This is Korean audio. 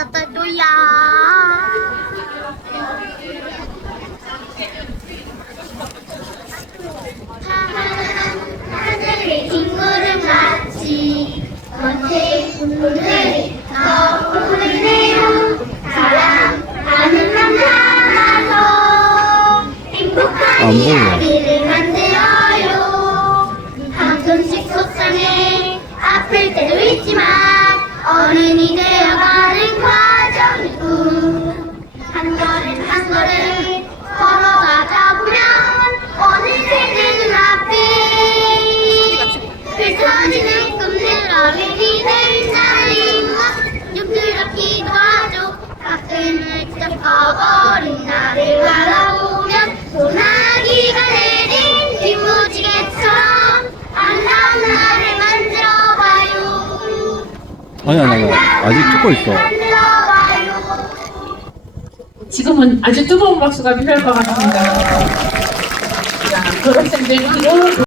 따따따따따따야. 하늘에 긴 구름 같이 언제 오늘이 너무네요 사랑하는 남자라서 행복한 안 보여. 이야기를 만들어요 한 손씩 속상해 아플 때 커버린 나를 바라보면 소나기가 내린 뒷무지개처럼 아름다운 나를 만들어봐요 아니야, 아니야. 아직 찍고 있어. 지금은 아주 뜨거운 박수가 필요할 것 같습니다. 자, 졸업생들 뒤로